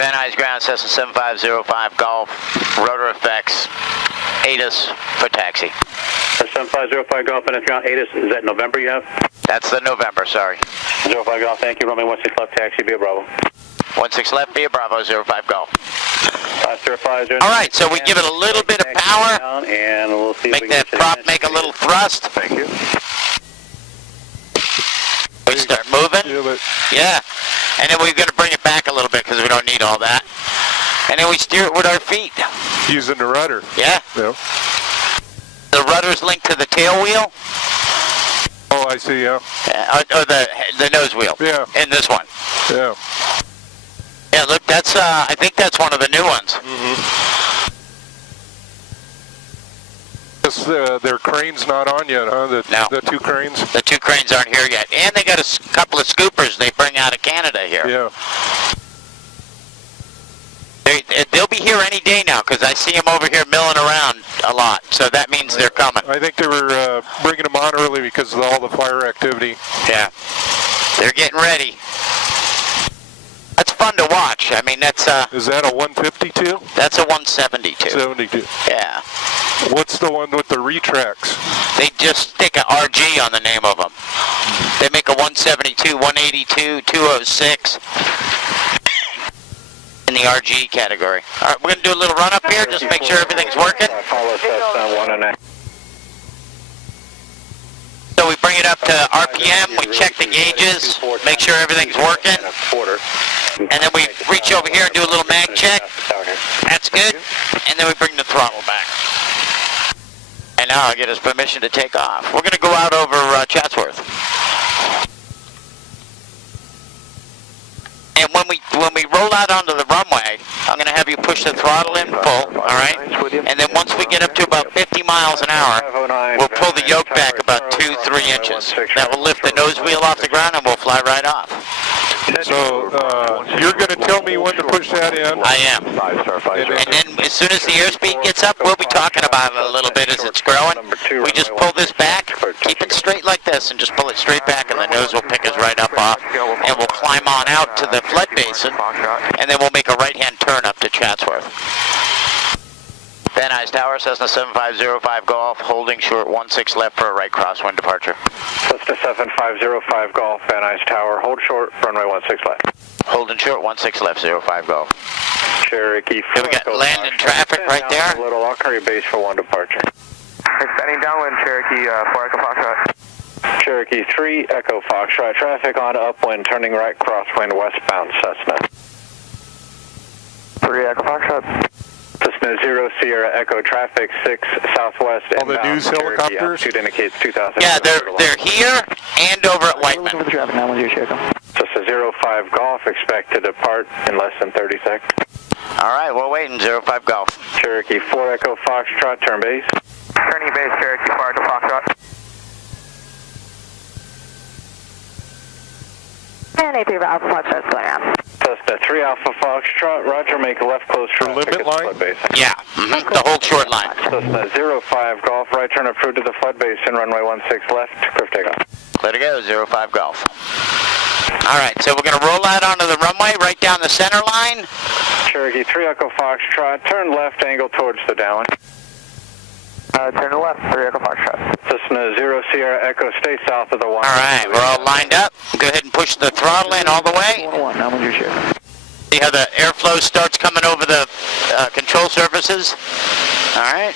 Van Nuys ground, Cessna 7505 Golf, rotor effects, ATIS for taxi. 7505 Golf, and ground, ATIS, is that November you have? That's the November, sorry. 05 Golf, thank you, runway 16 left, taxi, via Bravo. 16 left, via Bravo, 05 Golf. 505. All right, so we give it a little bit of power, and we'll see make that prop make a little thrust. Thank you. We start moving. Yeah. And then we're going to bring it back a little bit because we don't need all that. And then we steer it with our feet. Using the rudder. Yeah. Yeah. The rudder's linked to the tail wheel. Oh, I see, yeah. Or the nose wheel. Yeah. In this one. Yeah. Yeah, look, that's, I think that's one of the new ones. Mm-hmm. Their crane's not on yet, huh? The two cranes? The two cranes aren't here yet. And they got a couple of scoopers they bring out of Canada here. Yeah. They'll be here any day now because I see them over here milling around a lot. So that means they're coming. I think they were bringing them on early because of all the fire activity. Yeah. They're getting ready. That's fun to watch. I mean, that's Is that a 152? That's a 172. 72. Yeah. What's the one with the retracts? They just stick an RG on the name of them. They make a 172, 182, 206 in the RG category. All right, we're going to do a little run up here, just make sure everything's working. So we bring it up to RPM, we check the gauges, make sure everything's working. And then we reach over here and do a little mag check. That's good. And then we bring the throttle back. And now I'll get his permission to take off. We're going to go out over Chatsworth. And when we roll out onto the runway, I'm going to have you push the throttle in full, all right? And then once we get up to about 50 miles an hour, we'll pull the yoke back about 2-3 inches. That will lift the nose wheel off the ground and we'll fly right off. So you're going to tell me when to push that in? I am. And then as soon as the airspeed gets up, we'll be talking about it a little bit as it's growing. We just pull this back, keep it straight like this, and just pull it straight back, and the nose will pick us right up off. And we'll climb on out to the flood basin, and then we'll make a right-hand turn up to Chatsworth. Van Nuys Tower, Cessna 7505 Golf, holding short 16 left for a right crosswind departure. Cessna 7505 Golf, Van Nuys Tower, hold short, runway 16 left. Holding short 16 left, 05 Golf. Cherokee 4. So we got landing traffic right there. Little Albuquerque base for 1 departure. Extending downwind, Cherokee 4 Echo Foxtrot. Cherokee 3 Echo Foxtrot, traffic on upwind, turning right crosswind westbound Cessna. 3 Echo Foxtrot. Cessna 0 Sierra Echo, traffic 6 southwest All the news helicopters? altitude indicates 2,000. Yeah, they're here and over at Whiteman. Over the traffic, 910 Cherokee. Cessna 05 Golf, expect to depart in less than 30 seconds. All right, we're waiting, 05 Golf. Cherokee 4 Echo Foxtrot, turn base. Turning base, Cherokee 4 Echo Foxtrot. And A3 Alpha Foxtrot going on. Cessna 3 Alpha Foxtrot, roger, make a left close traffic limit at line? flood basin. Yeah, the whole short line. Cessna 05 Golf, right turn approved to the flood basin, runway 16 left, clear for takeoff. Clear to go, 05 Golf. All right, so we're going to roll out onto the runway right down the center line. Cherokee 3 Echo Foxtrot, turn left, angle towards the downwind. Turn to left, 3 Echo Foxtrot. Cessna 0 Sierra Echo, stay south of the one. All right, we're all lined up. Go ahead and push the throttle in all the way. 910 Cherokee. See how the airflow starts coming over the control surfaces? All right,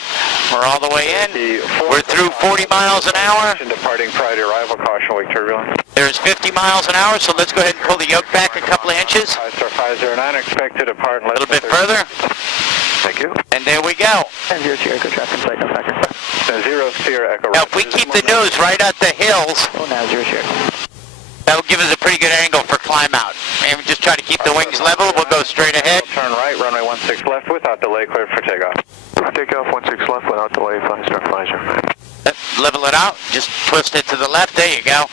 we're all the way in. We're through 40 miles an hour. Departing prior to arrival, caution, wake turbulence. There's 50 miles an hour, so let's go ahead and pull the yoke back a couple of inches. Star 509, expect to depart in A less little than bit 30 further. Thank you. And there we go. 10 Cherokee, traffic flight, no factor. 0 Sierra Echo. Now, if we keep the nose right at the hills, Oh, now 0 Cherokee. that will give us a pretty good angle for climb out. And we just try to keep the wings level. We'll go straight ahead. Turn right, runway 16 left without delay, cleared for takeoff. Takeoff 16 left without delay, Star Pfizer. Level it out. Just twist it to the left. There you go.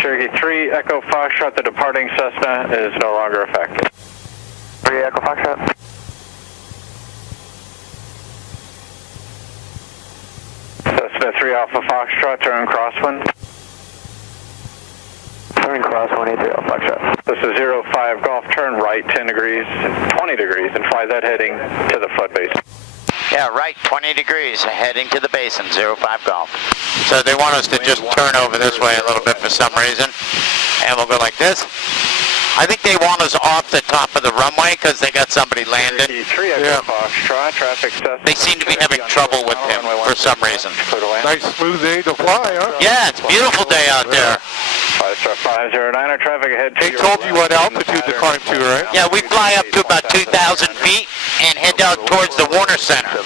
Cherokee 3 Echo Foxtrot, the departing Cessna is no longer effective. 3 Echo Foxtrot. Cessna 3 Alpha Foxtrot, turn crosswind. Incoming cross 183 Alpha Foxtrot. This is 05 Golf, turn right 10 degrees, 20 degrees, and fly that heading to the flood basin. Yeah, right, 20 degrees, heading to the basin, 05 Golf. So they want us to just turn over this way a little bit for some reason, and we'll go like this. I think they want us off the top of the runway because they got somebody landing. Yeah. Foxtrot, traffic Cessna. They seem to be having trouble with him for some reason. Nice smooth day to fly, huh? Yeah, it's a beautiful day out there. 509, our traffic ahead to They told you what altitude to climb to, right? Yeah, we fly up to about 2,000 feet and head down towards the Warner Center,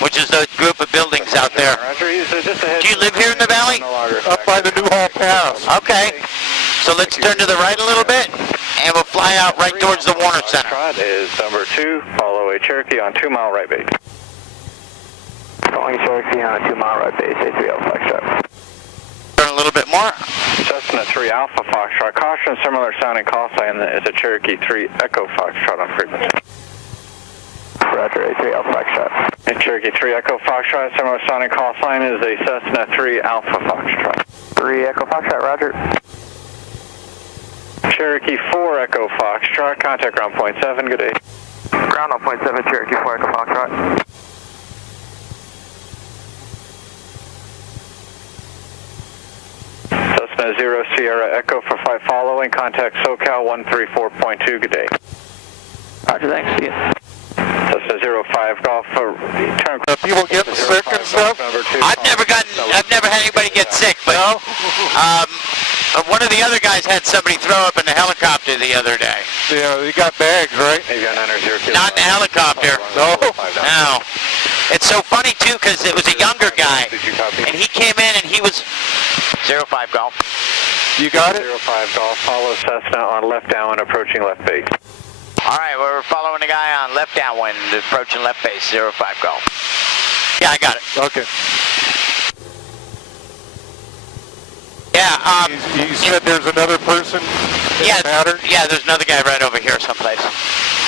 which is the group of buildings out there. Do you live here in the valley? Up by the Newhall Pass. Okay, so let's turn to the right a little bit, and we'll fly out right towards the Warner Center. Is number 2, follow a Cherokee on 2 mile right base. Following Cherokee on a 2 mile right base, A3 Alpha Foxtrot. Turn a little bit more. Cessna 3 Alpha Foxtrot, caution similar sounding call sign is a Cherokee 3 Echo Foxtrot on frequency. Roger, A3 Alpha Foxtrot. And Cherokee 3 Echo Foxtrot, similar sounding call sign is a Cessna 3 Alpha Foxtrot. 3 Echo Foxtrot, roger. Cherokee 4 Echo Foxtrot, contact ground point 7, good day. Ground on point 7, Cherokee 4 Echo Foxtrot. Cessna 0 Sierra Echo for flight following, contact SoCal 134.2, good day. Roger, thanks, see you. Cessna 05 Golf for turn. People getting sick and stuff? I've never had anybody get sick, but one of the other guys had somebody throw up in the helicopter the other day. Yeah, they got bags, right? Not in the helicopter. No. No. It's so funny too because it was a younger guy, and he came in and he was 05 Golf. You got it? 05 Golf, follow Cessna on left downwind, approaching left base. All right, we're following a guy on left downwind, approaching left base, 05 Golf. Yeah, I got it. Okay. Yeah, You said there's another person? yeah, Matter? yeah, there's another guy right over here someplace.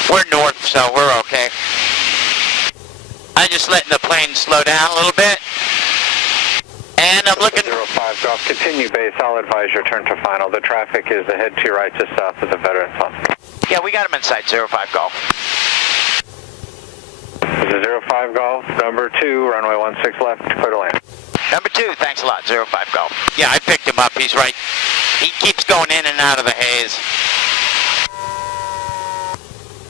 We're north, so we're okay. I'm just letting the plane slow down a little bit. And I'm looking... 05 Golf, continue base, I'll advise your turn to final. The traffic is ahead to your right to south of the Veterans Hospital. Yeah, we got him inside 05 Golf. This is 05 Golf, number 2, runway 16 left, clear to land. Number 2, thanks a lot, 05 Golf. Yeah, I picked him up, he's right. He keeps going in and out of the haze.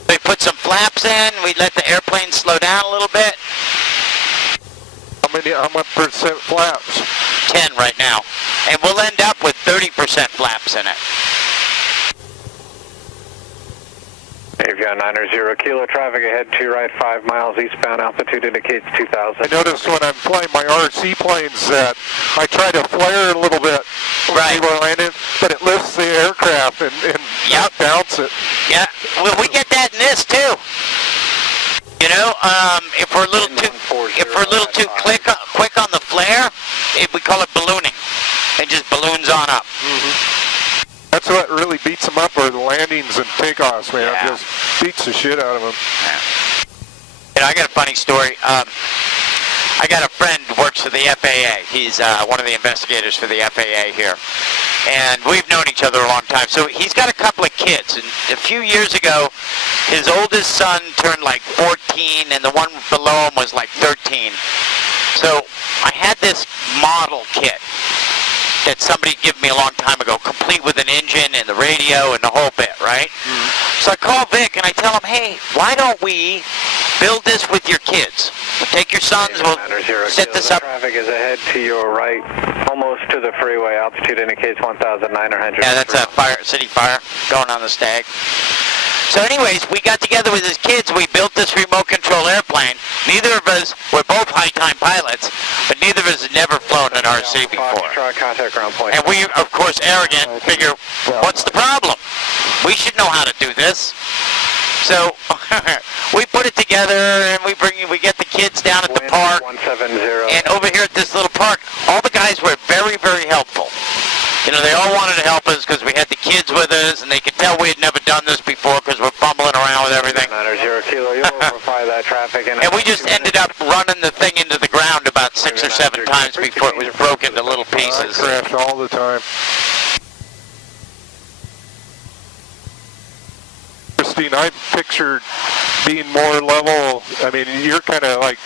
We put some flaps in, we let the airplane slow down a little bit. How much percent flaps? 10 right now. And we'll end up with 30% flaps in it. Avion 90 Kilo, traffic ahead to right 5 miles eastbound, altitude indicates 2,000. I notice when I'm flying my RC planes that I try to flare it a little bit Right. when I land it, but it lifts the aircraft and Yep. bounce it. Yeah, well, we get that in this too. You know, if we're a little too quick on the flare, we call it ballooning. It just balloons on up. That's what really beats them up, are the landings and takeoffs, man. Yeah. It just beats the shit out of them. Yeah. You know, I got a funny story. I got a friend who works for the FAA. He's one of the investigators for the FAA here. And we've known each other a long time. So he's got a couple of kids. And a few years ago, his oldest son turned like 14, and the one below him was like 13. So I had this model kit that somebody gave me a long time ago, complete with an engine and the radio and the whole bit, right? So I call Vic and I tell him, hey, why don't we build this with your kids? We'll take your sons, we'll set this up. Traffic is ahead to your right, almost to the freeway. Altitude indicates 1,900. Yeah, that's a city fire going on the Stag. So anyways, we got together with his kids, we built this remote control airplane. Neither of us, we're both high-time pilots, but neither of us had never flown an RC before. Contact ground point. And we, of course, arrogant, figure, what's the problem? We should know how to do this. So we put it together and we get the kids down at the park. 170. And over here at this little park, all the guys were very, very helpful. You know, they all wanted to help us because we had the kids with us, and they could tell we had never done this before because we're fumbling around with everything. 90 Kilo, you'll overfly that traffic. And we just ended up running the thing into the ground about 6 or 7 times before it was broken to little pieces. I crash all the time. 16, I pictured being more level. I mean, you're kind of like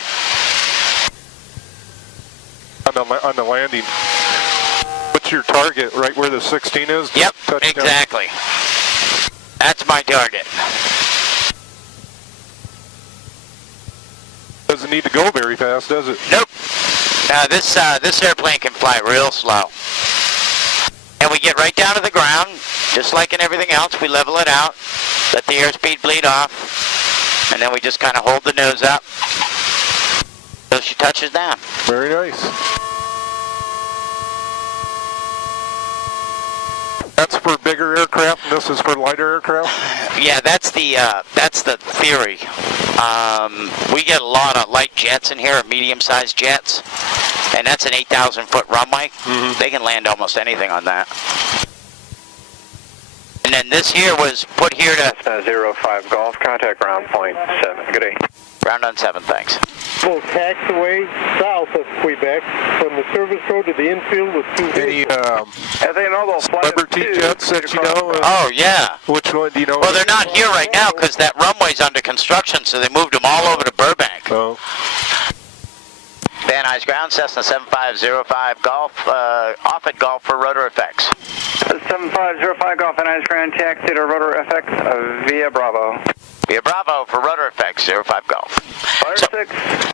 on the landing. What's your target? Right where the 16 is? Yep, exactly. That's my target. Doesn't need to go very fast, does it? Nope. This airplane can fly real slow. And we get right down to the ground, just like in everything else. We level it out, let the airspeed bleed off, and then we just kind of hold the nose up until she touches down. Very nice. That's for bigger aircraft, and this is for lighter aircraft? Yeah, that's the theory. We get a lot of light jets in here, medium-sized jets, and that's an 8,000-foot runway. Mm-hmm. They can land almost anything on that. And then this here was put here to... Cessna 05 Golf, contact ground point 7. Good day. Ground on 7, thanks. Will taxiway south of Quebec from the service road to the infield with 2 Any celebrity celebrity jets that you know? Oh, yeah. Which one do you know? Well, they're not here right now because that runway's under construction, so they moved them all over to Burbank. Oh. Van Nuys ground, Cessna 7505 Golf, off at Golf for rotor effects. 7505 Golf, Van Nuys ground, taxi to rotor FX via Bravo. Via Bravo for rotor effects, 05 Golf. Fire So, 6.